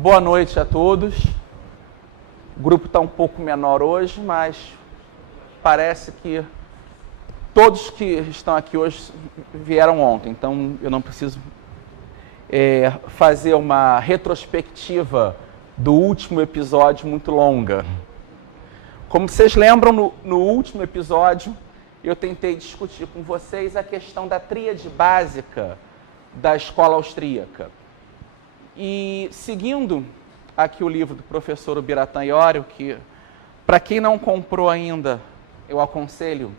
Boa noite a todos. O grupo está um pouco menor hoje, mas parece que todos que estão aqui hoje vieram ontem, então eu não preciso fazer uma retrospectiva do último episódio muito longa. Como vocês lembram, no último episódio eu tentei discutir com vocês a questão da tríade básica da escola austríaca. E seguindo aqui o livro do professor Ubiratã Iorio, que para quem não comprou ainda, eu aconselho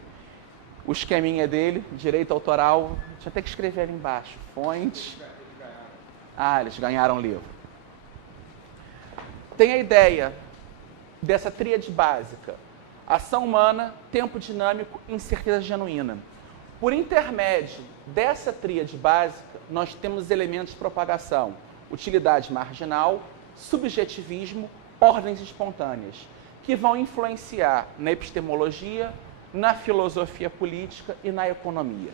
o esqueminha dele, direito autoral, deixa eu até que escrever ali embaixo, fonte. Eles ganharam o livro. Tem a ideia dessa tríade básica: ação humana, tempo dinâmico, incerteza genuína. Por intermédio dessa tríade básica, nós temos elementos de propagação: utilidade marginal, subjetivismo, ordens espontâneas, que vão influenciar na epistemologia, na filosofia política e na economia.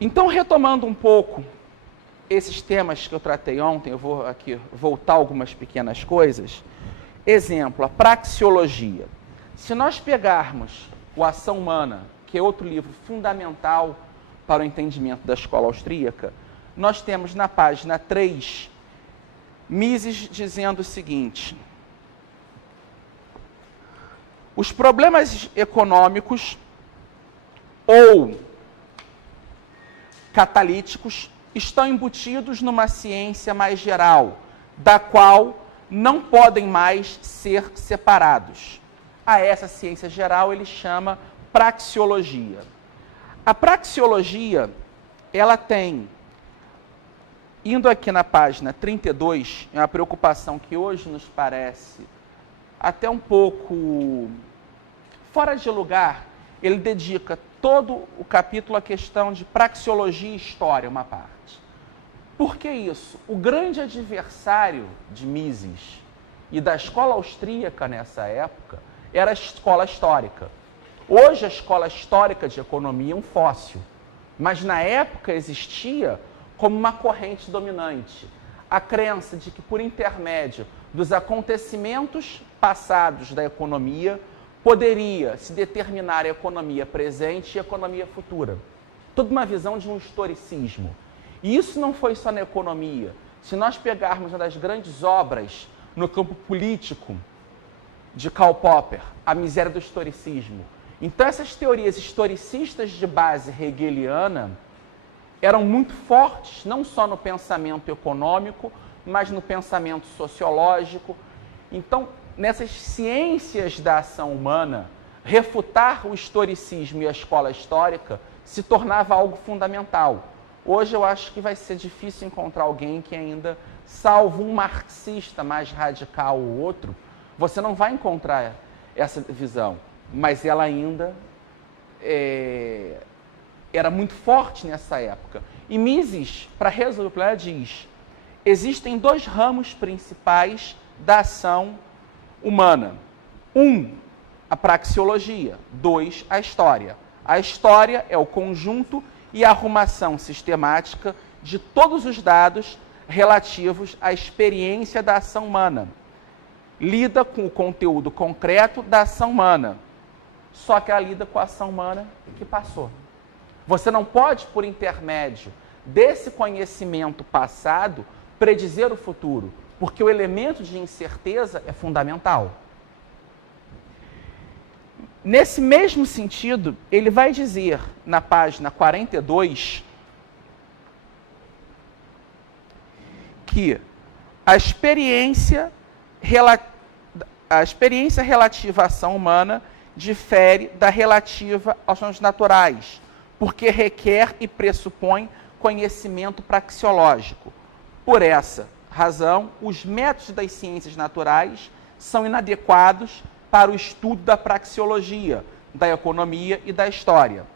Então, retomando um pouco esses temas que eu tratei ontem, eu vou aqui voltar algumas pequenas coisas. Exemplo, a praxeologia. Se nós pegarmos o Ação Humana, que é outro livro fundamental para o entendimento da escola austríaca, nós temos na página 3, Mises dizendo o seguinte: os problemas econômicos ou catalíticos estão embutidos numa ciência mais geral, da qual não podem mais ser separados. A essa ciência geral ele chama praxeologia. A praxeologia, ela tem, indo aqui na página 32, é uma preocupação que hoje nos parece até um pouco fora de lugar, ele dedica todo o capítulo à questão de praxeologia e história, uma parte. Por que isso? O grande adversário de Mises e da escola austríaca nessa época era a escola histórica. Hoje a escola histórica de economia é um fóssil, mas na época existia como uma corrente dominante a crença de que, por intermédio dos acontecimentos passados da economia, poderia se determinar a economia presente e a economia futura. Toda uma visão de um historicismo. E isso não foi só na economia. Se nós pegarmos uma das grandes obras no campo político de Karl Popper, A Miséria do Historicismo. Então essas teorias historicistas de base hegeliana eram muito fortes, não só no pensamento econômico, mas no pensamento sociológico. Então, nessas ciências da ação humana, refutar o historicismo e a escola histórica se tornava algo fundamental. Hoje eu acho que vai ser difícil encontrar alguém que ainda, salvo um marxista mais radical ou outro, você não vai encontrar essa visão, mas ela ainda era muito forte nessa época. E Mises, para resolver o problema, diz: existem dois ramos principais da ação humana. Um, a praxeologia. Dois, a história. A história é o conjunto e a arrumação sistemática de todos os dados relativos à experiência da ação humana. Lida com o conteúdo concreto da ação humana. Só que ela lida com a ação humana que passou. Você não pode, por intermédio desse conhecimento passado, predizer o futuro, porque o elemento de incerteza é fundamental. Nesse mesmo sentido, ele vai dizer, na página 42, que a experiência relativa à ação humana difere da relativa aos fenômenos naturais, porque requer e pressupõe conhecimento praxeológico. Por essa razão, os métodos das ciências naturais são inadequados para o estudo da praxeologia, da economia e da história.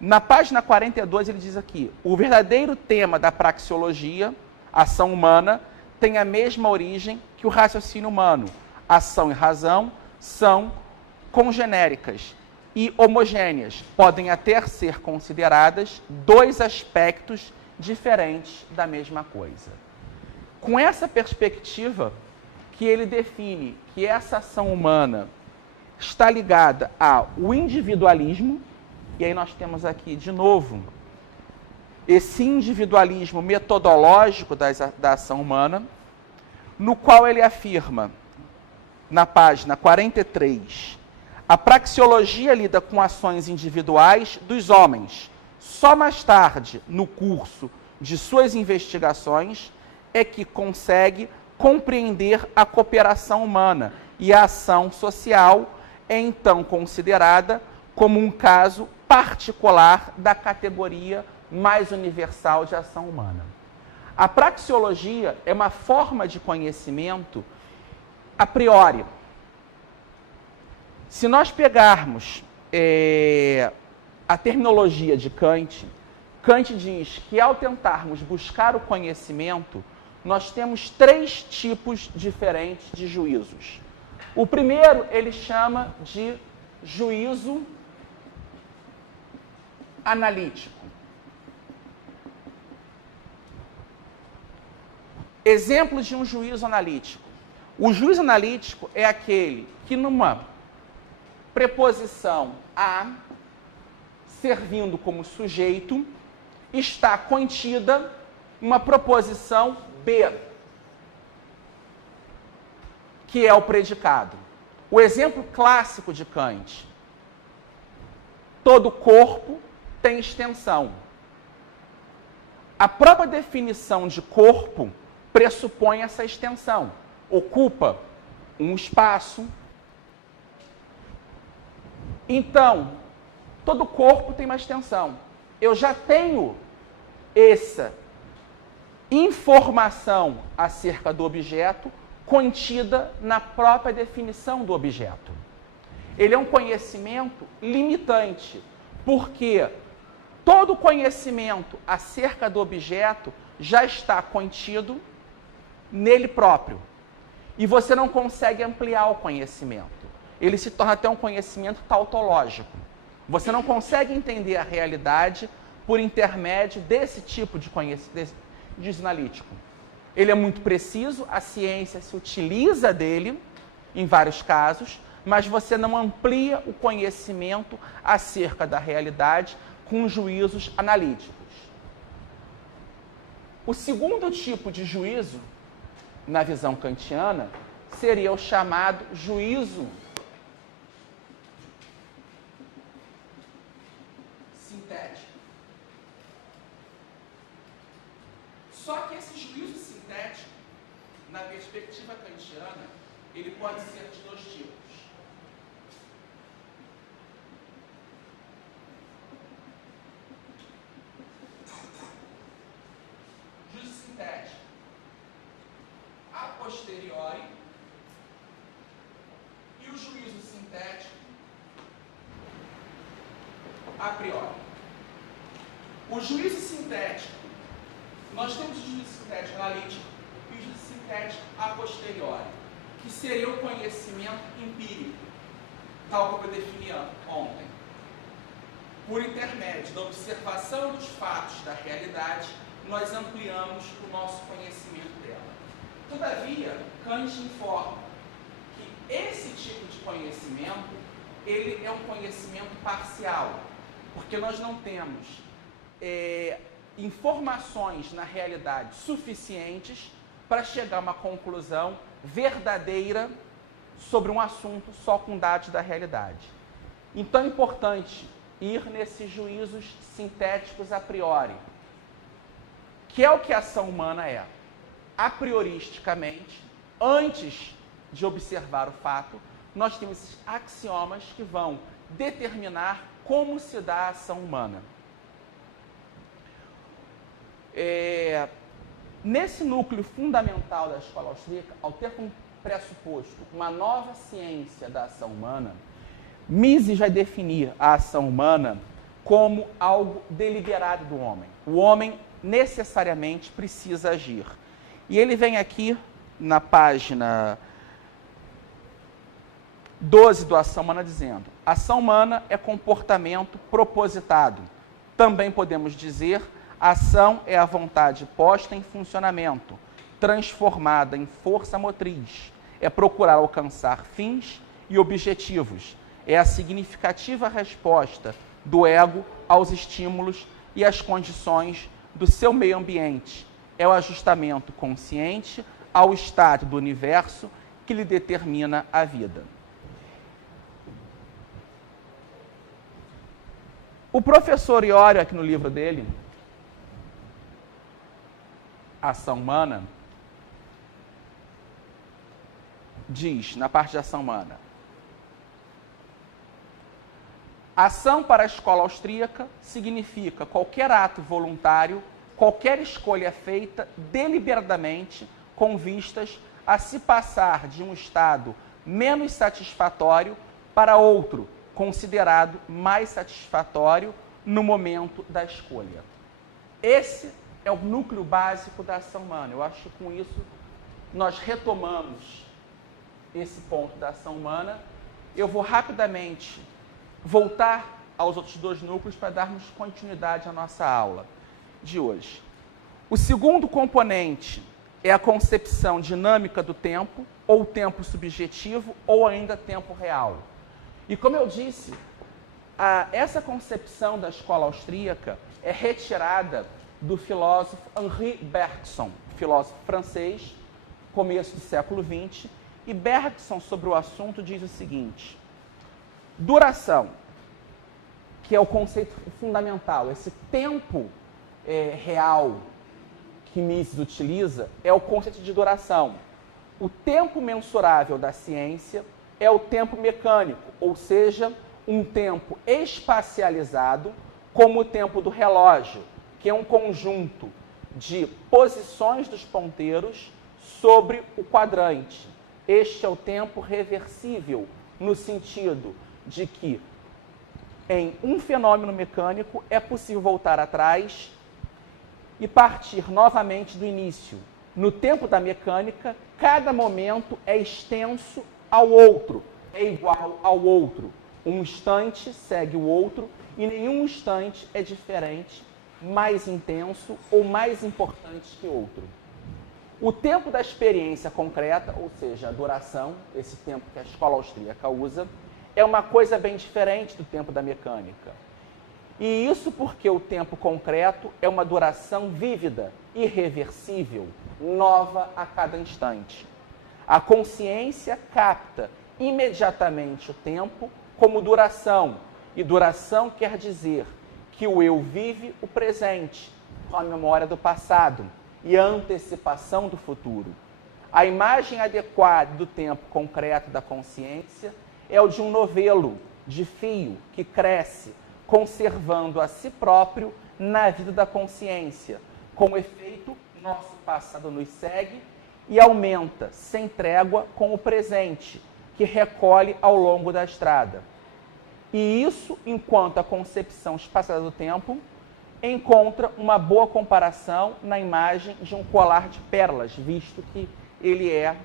Na página 42 ele diz aqui: o verdadeiro tema da praxeologia, ação humana, tem a mesma origem que o raciocínio humano. Ação e razão são congenéricas e homogêneas, podem até ser consideradas dois aspectos diferentes da mesma coisa. com essa perspectiva que ele define que essa ação humana está ligada ao individualismo, e aí nós temos aqui, de novo, esse individualismo metodológico da ação humana, no qual ele afirma, na página 43, a praxeologia lida com ações individuais dos homens. Só mais tarde, no curso de suas investigações, é que consegue compreender a cooperação humana, e a ação social é então considerada como um caso particular da categoria mais universal de ação humana. A praxeologia é uma forma de conhecimento a priori. Se nós pegarmos a terminologia de Kant, Kant diz que ao tentarmos buscar o conhecimento, nós temos 3 tipos diferentes de juízos. O primeiro ele chama de juízo analítico. Exemplos de um juízo analítico. O juízo analítico é aquele que numa preposição A, servindo como sujeito, está contida uma proposição B, que é o predicado. O exemplo clássico de Kant: todo corpo tem extensão. A própria definição de corpo pressupõe essa extensão. Ocupa um espaço. Então, todo corpo tem uma extensão. Eu já tenho essa informação acerca do objeto contida na própria definição do objeto. Ele é um conhecimento limitante, porque todo conhecimento acerca do objeto já está contido nele próprio. E você não consegue ampliar o conhecimento. Ele se torna até um conhecimento tautológico. Você não consegue entender a realidade por intermédio desse tipo de conhecimento analítico. Ele é muito preciso, a ciência se utiliza dele em vários casos, mas você não amplia o conhecimento acerca da realidade com juízos analíticos. O segundo tipo de juízo, na visão kantiana, seria o chamado juízo sintético. Só que esse juízo sintético, na perspectiva kantiana, ele pode ser de 2 tipos. Juízo sintético a posteriori e o juízo sintético a priori. O juízo sintético, nós temos o juízo sintético analítico e o juízo sintético a posteriori, que seria o conhecimento empírico, tal como eu defini ontem. Por intermédio da observação dos fatos da realidade, nós ampliamos o nosso conhecimento dela. Todavia, Kant informa que esse tipo de conhecimento, ele é um conhecimento parcial, porque nós não temos informações na realidade suficientes para chegar a uma conclusão verdadeira sobre um assunto só com dados da realidade. Então é importante ir nesses juízos sintéticos a priori, que é o que a ação humana é. A prioristicamente, antes de observar o fato, nós temos esses axiomas que vão determinar como se dá a ação humana. Nesse núcleo fundamental da escola austríaca, ao ter como pressuposto uma nova ciência da ação humana, Mises vai definir a ação humana como algo deliberado do homem. O homem necessariamente precisa agir. E ele vem aqui na página 12 do Ação Humana dizendo: ação humana é comportamento propositado. Também podemos dizer, ação é a vontade posta em funcionamento. transformada em força motriz. É procurar alcançar fins e objetivos. É a significativa resposta do ego aos estímulos e às condições do seu meio ambiente. É o ajustamento consciente ao estado do universo que lhe determina a vida. O professor Iorio, aqui no livro dele, Ação Humana, diz, na parte de ação humana, ação para a escola austríaca significa qualquer ato voluntário, qualquer escolha feita deliberadamente com vistas a se passar de um estado menos satisfatório para outro, considerado mais satisfatório no momento da escolha. Esse é o núcleo básico da ação humana. Eu acho que com isso nós retomamos esse ponto da ação humana. Eu vou rapidamente voltar aos outros dois núcleos para darmos continuidade à nossa aula de hoje. O segundo componente é a concepção dinâmica do tempo, ou tempo subjetivo, ou ainda tempo real. E como eu disse, essa concepção da escola austríaca é retirada do filósofo Henri Bergson, filósofo francês, começo do século XX, e Bergson, sobre o assunto, diz o seguinte: duração, que é o conceito fundamental, esse tempo real que Mises utiliza, é o conceito de duração. O tempo mensurável da ciência é o tempo mecânico, ou seja, um tempo espacializado, como o tempo do relógio, que é um conjunto de posições dos ponteiros sobre o quadrante. Este é o tempo reversível, no sentido de que em um fenômeno mecânico é possível voltar atrás e partir novamente do início. No tempo da mecânica, cada momento é extenso ao outro, é igual ao outro. Um instante segue o outro e nenhum instante é diferente, mais intenso ou mais importante que outro. O tempo da experiência concreta, ou seja, a duração, esse tempo que a escola austríaca usa, é uma coisa bem diferente do tempo da mecânica. E isso porque o tempo concreto é uma duração vívida, irreversível, nova a cada instante. A consciência capta imediatamente o tempo como duração, e duração quer dizer que o eu vive o presente, com a memória do passado e a antecipação do futuro. A imagem adequada do tempo concreto da consciência é o de um novelo de fio que cresce, conservando a si próprio na vida da consciência. Com efeito, nosso passado nos segue e aumenta, sem trégua, com o presente, que recolhe ao longo da estrada. E isso, enquanto a concepção espacial do tempo encontra uma boa comparação na imagem de um colar de pérolas, visto que ele é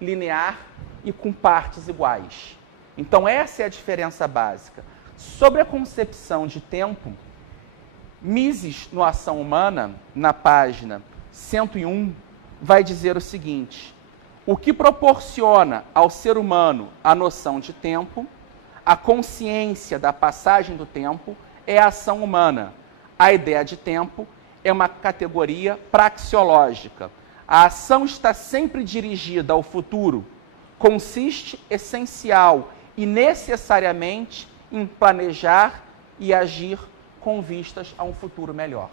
linear e com partes iguais. Então, essa é a diferença básica. Sobre a concepção de tempo, Mises, no Ação Humana, na página 101, vai dizer o seguinte: o que proporciona ao ser humano a noção de tempo, a consciência da passagem do tempo, é a ação humana. A ideia de tempo é uma categoria praxeológica. A ação está sempre dirigida ao futuro, consiste essencial e necessariamente em planejar e agir com vistas a um futuro melhor.